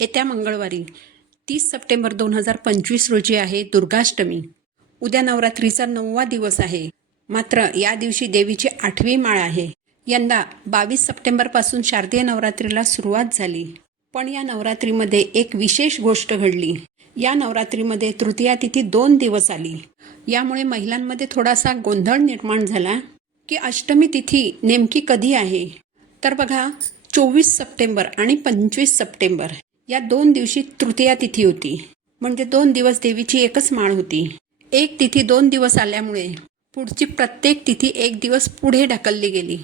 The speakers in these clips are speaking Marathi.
येत्या मंगळवारी 30 सप्टेंबर 2025 रोजी आहे दुर्गाष्टमी. उद्या नवरात्रीचा 9वा दिवस आहे. मात्र या दिवशी देवीची 8वी माळ आहे. यंदा 22 सप्टेंबरपासून शारदीय नवरात्रीला सुरुवात झाली. पण या नवरात्रीमध्ये एक विशेष गोष्ट घडली. या नवरात्रीमध्ये तृतीया तिथी 2 दिवस आली. यामुळे महिलांमध्ये थोडासा गोंधळ निर्माण झाला की अष्टमी तिथी नेमकी कधी आहे. तर बघा, 24 सप्टेंबर आणि 25 सप्टेंबर या 2 दिवशी तृतीया तिथी होती. म्हणजे 2 दिवस देवीची एकच माळ होती. एक तिथी 2 दिवस आल्यामुळे पुढची प्रत्येक तिथी 1 दिवस पुढे ढकलली गेली.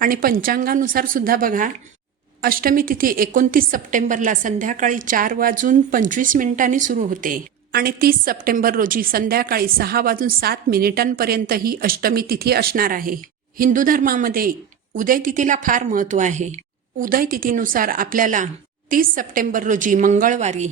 आणि पंचांगानुसार सुद्धा बघा, अष्टमी तिथी 29 सप्टेंबरला संध्याकाळी 4:25 सुरू होते आणि 30 सप्टेंबर रोजी संध्याकाळी 6:07 ही अष्टमी तिथी असणार आहे. हिंदू धर्मामध्ये उदय तिथीला फार महत्त्व आहे. उदय तिथीनुसार आपल्याला 30 सप्टेंबर रोजी मंगळवारी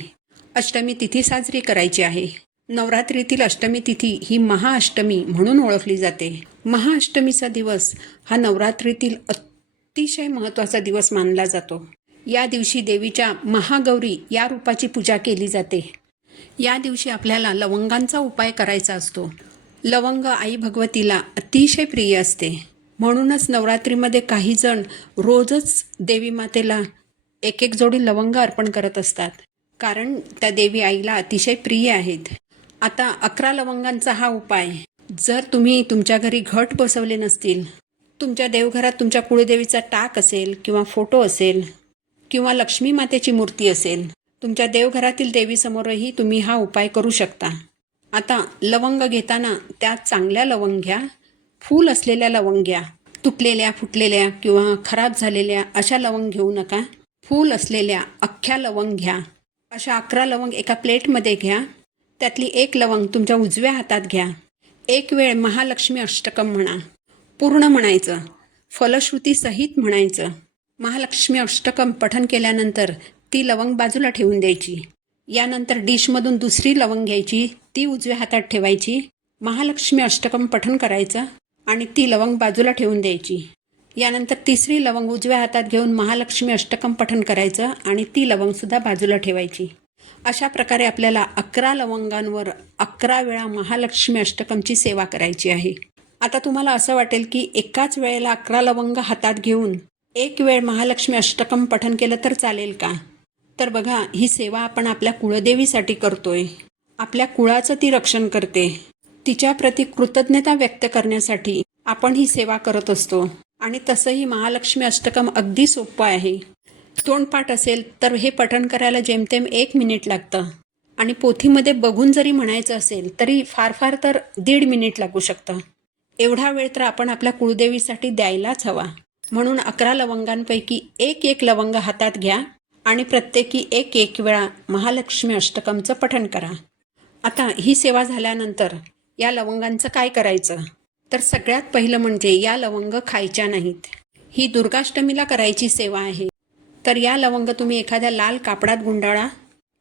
अष्टमी तिथी साजरी करायची आहे. नवरात्रीतील अष्टमी तिथी ही महाअष्टमी म्हणून ओळखली जाते. महाअष्टमीचा दिवस हा नवरात्रीतील अतिशय महत्त्वाचा दिवस मानला जातो. या दिवशी देवीच्या महागौरी या रूपाची पूजा केली जाते. या दिवशी आपल्याला लवंगांचा उपाय करायचा असतो. लवंग आई भगवतीला अतिशय प्रिय असते. म्हणूनच नवरात्रीमध्ये काही जण रोजच देवी मातेला एक जोडी लवंग अर्पण करत असतात, कारण त्या देवी आईला अतिशय प्रिय आहेत. आता 11 लवंगांचा हा उपाय, जर तुम्ही तुमच्या घरी घट बसवले नसतील, तुमच्या देवघरात तुमच्या कुळदेवीचा टाक असेल किंवा फोटो असेल किंवा लक्ष्मी मातेची मूर्ती असेल, तुमच्या देवघरातील देवीसमोरही तुम्ही हा उपाय करू शकता. आता लवंग घेताना त्यात चांगल्या लवंग घ्या, फूल असलेल्या लवंग घ्या. तुटलेल्या, फुटलेल्या किंवा खराब झालेल्या अशा लवंग घेऊ नका. फूल असलेल्या अख्ख्या लवंग घ्या. अशा 11 लवंग एका प्लेटमध्ये घ्या. त्यातली एक लवंग तुमच्या उजव्या हातात घ्या. एक वेळ महालक्ष्मी अष्टकम म्हणा. पूर्ण म्हणायचं, फलश्रुतीसहित म्हणायचं. महालक्ष्मी अष्टकम पठण केल्यानंतर ती लवंग बाजूला ठेवून द्यायची. यानंतर डिशमधून दुसरी लवंग घ्यायची, ती उजव्या हातात ठेवायची. महालक्ष्मी अष्टकम पठण करायचं आणि ती लवंग बाजूला ठेवून द्यायची. यानंतर तिसरी लवंग उजव्या हातात घेऊन महालक्ष्मी अष्टकम पठण करायचं आणि ती लवंगसुद्धा बाजूला ठेवायची. अशा प्रकारे आपल्याला 11 लवंगांवर 11 वेळा महालक्ष्मी अष्टकमची सेवा करायची आहे. आता तुम्हाला असं वाटेल की एकाच वेळेला 11 लवंग हातात घेऊन एक वेळ महालक्ष्मी अष्टकम पठण केलं तर चालेल का? तर बघा, ही सेवा आपण आपल्या कुळदेवीसाठी करतोय. आपल्या कुळाचं ती रक्षण करते. तिच्याप्रती कृतज्ञता व्यक्त करण्यासाठी आपण ही सेवा करत असतो. आणि तसंही महालक्ष्मी अष्टकम अगदी सोपं आहे. तोंडपाठ असेल तर हे पठण करायला जेमतेम 1 मिनिट लागतं आणि पोथीमध्ये बघून जरी म्हणायचं असेल तरी फार फार तर 1.5 मिनिट लागू शकतं. एवढा वेळ तर आपण आपल्या कुळदेवीसाठी द्यायलाच हवा. म्हणून 11 लवंगांपैकी एक लवंग हातात घ्या आणि प्रत्येकी एक वेळा महालक्ष्मी अष्टकमचं पठण करा. आता ही सेवा झाल्यानंतर या लवंगांचं काय करायचं? तर सगळ्यात पहिलं म्हणजे या लवंग खायच्या नाहीत. ही दुर्गाष्टमीला करायची सेवा आहे. तर या लवंग तुम्ही एखाद्या लाल कापडात गुंडाळा.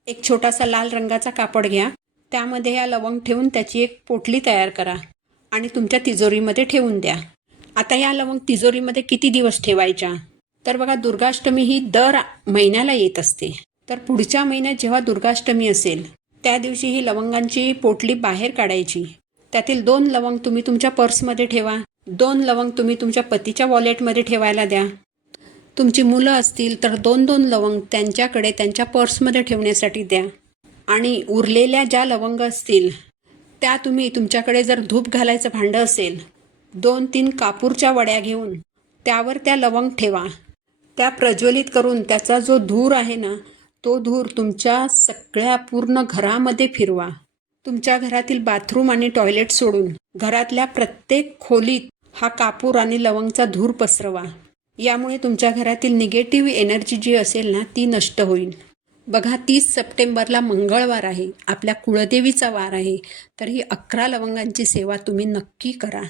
एक छोटासा लाल रंगाचा कापड घ्या. त्यामध्ये या लवंग ठेवून त्याची एक पोटली तयार करा आणि तुमच्या तिजोरीमध्ये ठेवून द्या. आता या लवंग तिजोरीमध्ये किती दिवस ठेवायच्या? तर बघा, दुर्गाष्टमी ही दर महिन्याला येत असते. तर पुढच्या महिन्यात जेव्हा दुर्गाष्टमी असेल त्या दिवशी ही लवंगांची पोटली बाहेर काढायची. त्यातील 2 लवंग तुम्ही तुमच्या पर्समध्ये ठेवा. 2 लवंग तुम्ही तुमच्या पतीच्या वॉलेटमध्ये ठेवायला द्या. तुमची मुलं असतील तर 2 लवंग त्यांच्याकडे त्यांच्या पर्समध्ये ठेवण्यासाठी द्या. आणि उरलेल्या ज्या लवंग असतील त्या तुम्ही, तुमच्याकडे जर धूप घालायचं भांडं असेल, 2-3 कापूरच्या वड्या घेऊन त्यावर त्या लवंग ठेवा. त्या प्रज्वलित करून त्याचा जो धूर आहे ना, तो धूर तुमच्या सगळ्या पूर्ण घरामध्ये फिरवा. तुमच्या घरातील बाथरूम आणि टॉयलेट सोडून घरातल्या प्रत्येक खोलीत हा कापूर आणि लवंगचा धूर पसरवा. यामुळे तुमच्या घरातील निगेटिव्ह एनर्जी जी असेल ना, ती नष्ट होईल. बघा, 30 सप्टेंबरला मंगळवार आहे, आपल्या कुळदेवीचा वार आहे. तर ही 11 लवंगांची सेवा तुम्ही नक्की करा.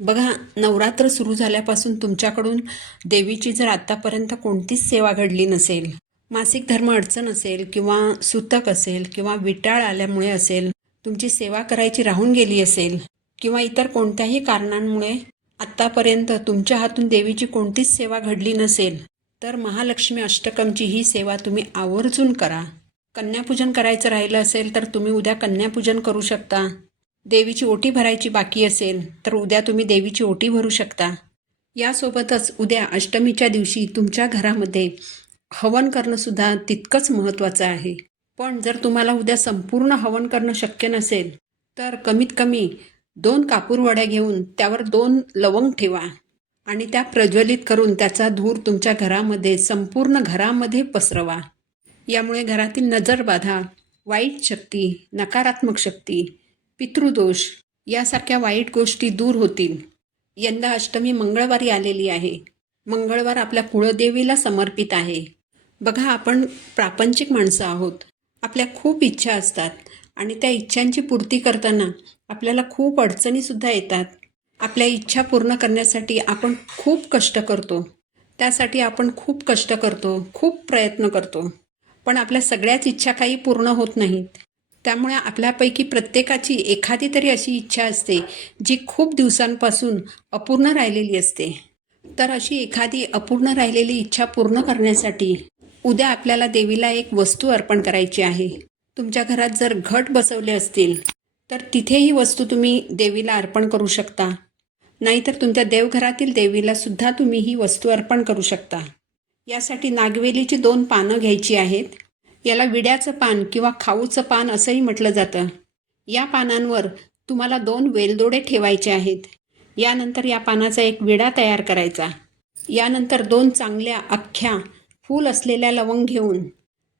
बघा, नवरात्र सुरू झाल्यापासून तुमच्याकडून देवीची जर आत्तापर्यंत कोणतीच सेवा घडली नसेल, मासिक धर्म अडचण असेल किंवा सुतक असेल किंवा विटाळ आल्यामुळे असेल, तुमची सेवा करायची राहून गेली असेल किंवा इतर कोणत्याही कारणांमुळे आत्तापर्यंत तुमच्या हातून देवीची कोणतीच सेवा घडली नसेल, तर महालक्ष्मी अष्टकमची ही सेवा तुम्ही आवर्जून करा. कन्यापूजन करायचं राहिलं असेल तर तुम्ही उद्या कन्यापूजन करू शकता. देवीची ओटी भरायची बाकी असेल तर उद्या तुम्ही देवीची ओटी भरू शकता. यासोबतच उद्या अष्टमीच्या दिवशी तुमच्या घरामध्ये हवन करणंसुद्धा तितकंच महत्त्वाचं आहे. पण जर तुम्हाला उद्या संपूर्ण हवन करणं शक्य नसेल तर कमीत कमी 2 कापूरवड्या घेऊन त्यावर 2 लवंग ठेवा आणि त्या प्रज्वलित करून त्याचा धूर तुमच्या घरामध्ये संपूर्ण घरामध्ये पसरवा. यामुळे घरातील नजरबाधा, वाईट शक्ती, नकारात्मक शक्ती, पितृदोष यासारख्या वाईट गोष्टी दूर होतील. यंदा अष्टमी मंगळवारी आलेली आहे. मंगळवार आपल्या कुळदेवीला समर्पित आहे. बघा, आपण प्रापंचिक माणसं आहोत. आपल्या खूप इच्छा असतात आणि त्या इच्छांची पूर्ती करताना आपल्याला खूप अडचणीसुद्धा येतात. आपल्या इच्छा पूर्ण करण्यासाठी आपण खूप कष्ट करतो. त्यासाठी आपण खूप कष्ट करतो, खूप प्रयत्न करतो. पण आपल्या सगळ्याच इच्छा काही पूर्ण होत नाहीत. त्यामुळे आपल्यापैकी प्रत्येकाची एखादी तरी अशी इच्छा असते जी खूप दिवसांपासून अपूर्ण राहिलेली असते. तर अशी एखादी अपूर्ण राहिलेली इच्छा पूर्ण करण्यासाठी उद्या आपल्याला देवीला एक वस्तू अर्पण करायची आहे. तुमच्या घरात जर घट बसवले असतील तर तिथे ही वस्तू तुम्ही देवीला अर्पण करू शकता. नाहीतर तुमच्या देवघरातील देवीला सुद्धा तुम्ही ही वस्तू अर्पण करू शकता. यासाठी नागवेलीची 2 पानं घ्यायची आहेत. याला विड्याचं पान किंवा खाऊचं पान असंही म्हटलं जातं. या पानांवर तुम्हाला 2 वेलदोडे ठेवायचे आहेत. यानंतर या पानाचा एक विडा तयार करायचा. यानंतर 2 चांगल्या अख्ख्या फूल असलेल्या लवंग घेऊन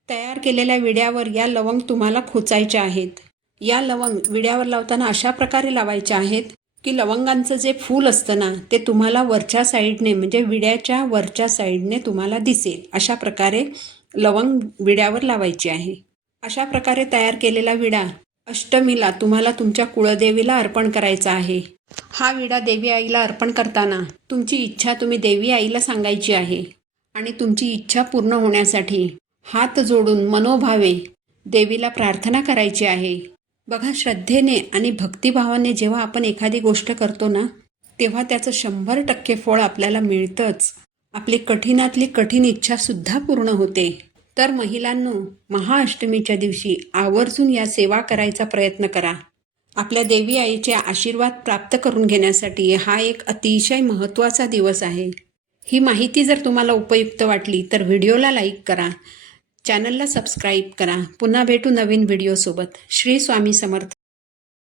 तयार केलेल्या विड्यावर या लवंग तुम्हाला खोचायच्या आहेत. या लवंग विड्यावर लावताना अशा प्रकारे लावायच्या आहेत की लवंगांचं जे फूल असतं ना ते तुम्हाला वरच्या साईडने म्हणजे विड्याच्या वरच्या साईडने तुम्हाला दिसेल. अशा प्रकारे लवंग विड्यावर लावायची आहे. अशा प्रकारे तयार केलेला विडा अष्टमीला तुम्हाला तुमच्या कुळदेवीला अर्पण करायचा आहे. हा विडा देवी आईला अर्पण करताना तुमची इच्छा तुम्ही देवी आईला सांगायची आहे आणि तुमची इच्छा पूर्ण होण्यासाठी हात जोडून मनोभावे देवीला प्रार्थना करायची आहे. बघा, श्रद्धेने आणि भक्तिभावाने जेव्हा आपण एखादी गोष्ट करतो ना तेव्हा त्याचं 100% फळ आपल्याला मिळतंच. आपली कठीणातली कठीण इच्छासुद्धा पूर्ण होते. तर महिलांनो, महाअष्टमीच्या दिवशी आवर्जून या सेवा करायचा प्रयत्न करा. आपल्या देवी आईचे आशीर्वाद प्राप्त करून घेण्यासाठी हा एक अतिशय महत्त्वाचा दिवस आहे. ही माहिती जर तुम्हाला उपयुक्त वाटली तर व्हिडिओला लाईक करा, चॅनलला सबस्क्राईब करा. पुन्हा भेटू नवीन व्हिडिओसोबत. श्री स्वामी समर्थ.